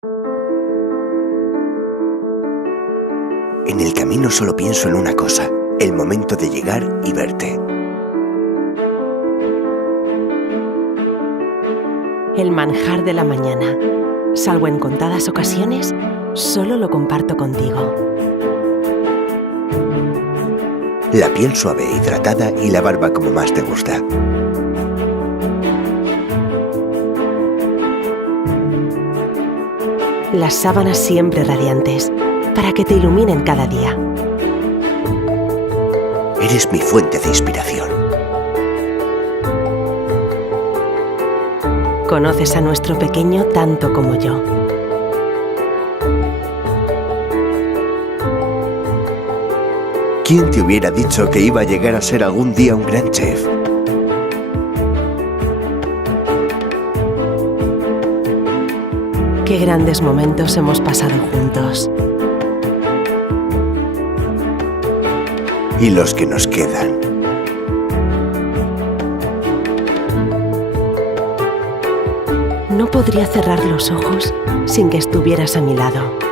En el camino solo pienso en una cosa, el momento de llegar y verte. El manjar de la mañana. Salvo en contadas ocasiones, solo lo comparto contigo. La piel suave e hidratada y la barba como más te gusta. Las sábanas siempre radiantes, para que te iluminen cada día. Eres mi fuente de inspiración. Conoces a nuestro pequeño tanto como yo. ¿Quién te hubiera dicho que iba a llegar a ser algún día un gran chef? Qué grandes momentos hemos pasado juntos. Y los que nos quedan. No podría cerrar los ojos sin que estuvieras a mi lado.